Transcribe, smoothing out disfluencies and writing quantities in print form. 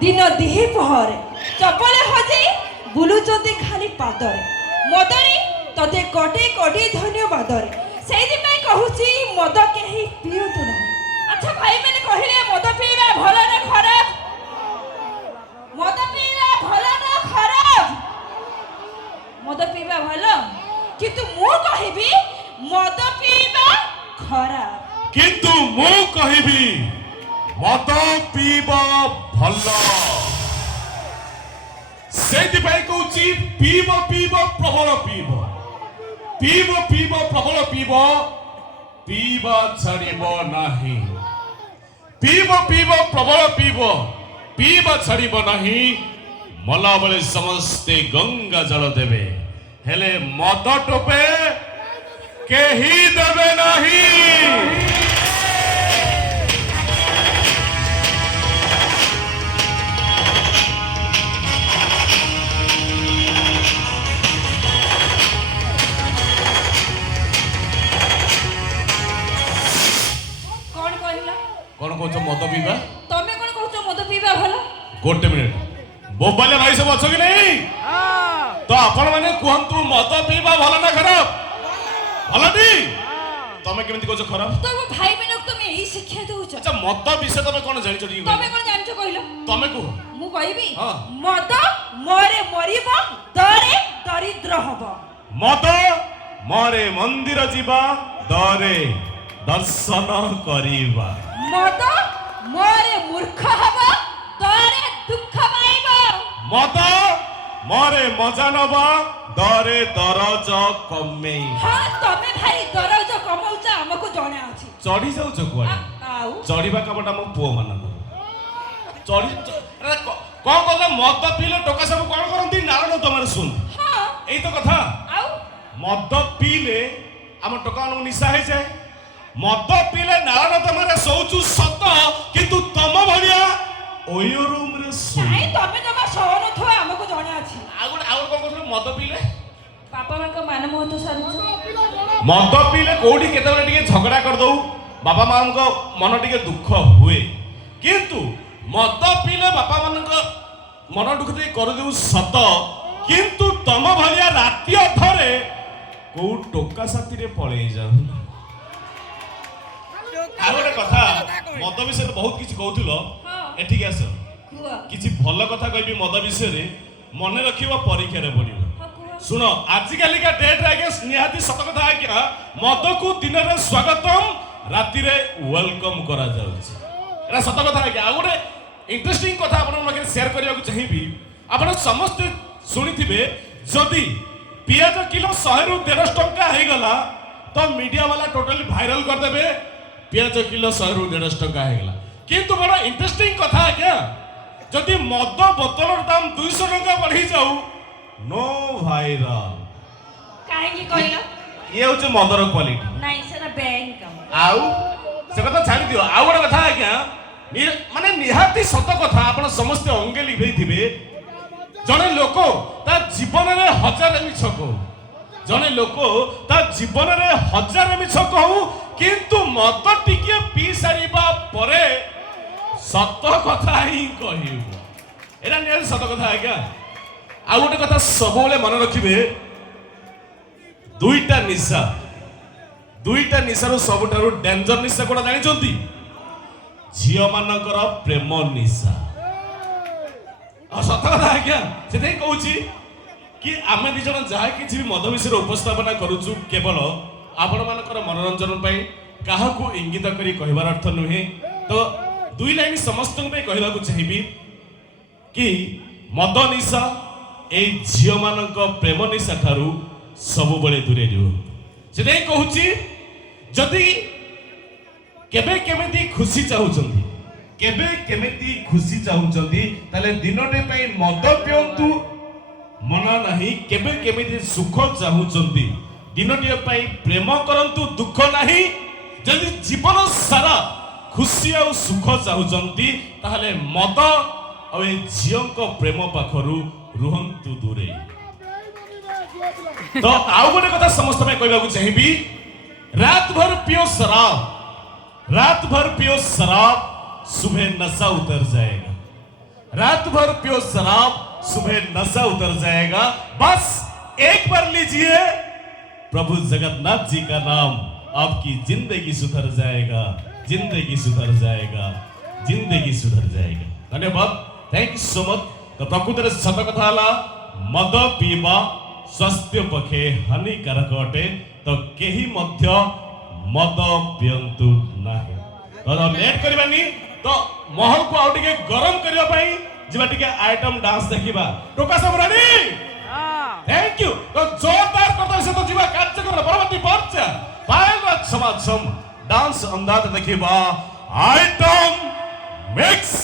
दिन दिही पहर चपले हजे बुलुचंती खाली पादरे मदरे तते कोटे कोटे धन्यवादरे सेहि में कहूची मद केही पियतु नाही। अच्छा भाई मैंने कहिले मद पीवा भलो ना खराब मद पीवा भलो ना खराब मद पीवा भलो किंतु मु कहिबी मद पीवा खराब किंतु मु कहिबी मद पीवा भलो सेति भाई कहूची पीव पीव प्रबल पीव पीव पीव प्रबल पीव पीवा छाड़िब नाही पीव पीव प्रबल पीव पीवा छाड़िब नाही मला बेले समस्ते गंगा जल देवे हेले मद टोपे केही देवे नाही। कौन कहछ मद पीवा तमे कोन कहछ मद पीवा भलो गोटे मिनिट बोबाले भाई सब अच्छो कि नहीं तो आपण माने कहंतु मद पीवा भलो ना खराब भलो दी तमे केमिति कहछ खराब तो भाई मैंने तुम यही शिक्षा दोछ। अच्छा मद विषय तमे कोन जानि चली तमे कोन जानछ कहिलो तमे कह मु कहबी हां मद मरे मरिबो दरे दरिद्र हबो मद मरे मंदिर जीवा दरे दर्शन करिबा मद मरे मूर्ख हबो दरे दुख पाइबो मद मरे मजा नबा दरे दरज कमे। हां तमे भाई दरज कमौछ हमको जणे अछि चढ़ी जाउछ कुआ आउ चढ़ीबा कामटा मो पुओ मान चढ़ी अरे कोन कहले मद पीले टोका सब कोन करंती नारायण तमारे सुन हां एई तो कथा आउ मद पीले हम टोका निशा हे जाए मद पीले नारायण तमारे सोचु सत किंतु तम भलिया ओयो रूम रे सो नहीं तमे जमा सोन थो हमको जणे अछि आउ कोन कहले मद पीले बापा मां को मान महत्व सारुछ मद पीले कोडी केतले टिके झगड़ा कर दऊ बाबा मां को मन टिके दुख हुए किंतु मद पीले बापा मान को मन दुख दे कर देउ सत किंतु तम भलिया राति अधरे को टोका साथी रे पळे जाऊ आ गोटे कथा मद विषय बहुत किछि कहउथिलो एठी के आस किछि भल कथा कहबी मद विषय रे मन रखिबो परीक्षा रे पड़िबो सुन आजि काली का डेट रे आगे निहाती सत कथा आज्ञा मद को दिन रे स्वागतम राति रे वेलकम करा जाउछि एरा सत कथा आज्ञा आ गोटे इंटरेस्टिंग कथा आपन लगे शेयर करिया को चाहिबी आपन समस्त सुनिथिबे जदी पियाज किलो 100 रु 150 टंका हे गला तो मीडिया वाला टोटली वायरल कर देबे पियाज किलो 100 रु 150 टंका हे गला किंतु बड़ा इंटरेस्टिंग कथा आज्ञा जदि मद बोतलर दाम 200 टंका बढ़ी जाऊ नो वायरल काहे की कहलो ये होचे मदर क्वालिटी नहीं सेना बैंक काम आउ से कथा छाड़ी दियो आउ गोटे कथा आज्ञा माने निहाती सत कथा आपण समस्त अंगे लिखैथिबे जने लोक ता जीवन रे हजार मिछ कहू जने लोक ता जीवन रे हजार मिछ कहू किंतु मद टिके पी सारिबा परे सत कथा ही कहिबो एरा ने सत कथा आज्ञा आ गोटे कथा सबले मन रखिबे दुईटा निशा रो सबठारु डेंजर निशा कोडा जानि चंती झियो मानकर प्रेम निशा आ सत कथा आज्ञा से कहूची कि आमे दी जण जहा किछि भी मद विषय उपस्थापना करूछु केवल आपण मानकर मनोरंजन पई काहाकू इंगित करी कहबार अर्थ नुहे तो दुई लाइन समस्त पे कहबा को चाहिबी कि मद निशा ए झियो मानक प्रेम निशा थारु सब बळे दूरे रियो से कहूची जदी केबे केमिति खुशी चाहुचंती केबे केमिति खुशी चाहुचंती ताले दिनटे पई मद पियंतु मना नहीं केबे केमिति सुख चाहुचंती दिनटे पई प्रेम करंतु दुख नहीं जदि जीवन सारा खुशी और सुख चाहुचंती ताले मद और ए झियंको प्रेम पाखरु रुहंतु दूरे तो आउ गोटे कथा समस्त में कहबा को चाहिबी रात भर पियो शराब सुबह नशा उतर जाएगा रात भर पियो शराब, सुबह नशा उतर जाएगा। बस एक बार लीजिए प्रभु जगन्नाथ जी का नाम, आपकी जिंदगी सुधर जाएगा, जिंदगी सुधर जाएगा, जिंदगी सुधर जाएगा। धन्यवाद, थैंक यू सो मच। तो प्रकृति सत कथा मद पीवा स्वास्थ्य पक्षे हानिकारक अटे, तो केही मध्य मद पियंतु नाही। तो लेट करबानी, तो महल को आउ टिके गरम करबा पई जिबा टिके आइटम डांस देखिबा। टोका सब रेडी? Thank you. तो जोरदार करता से तो जीवा कार्यक्रम परवर्ती पर्चा पायल समाज डांस अंदाज देखिबा। Item mix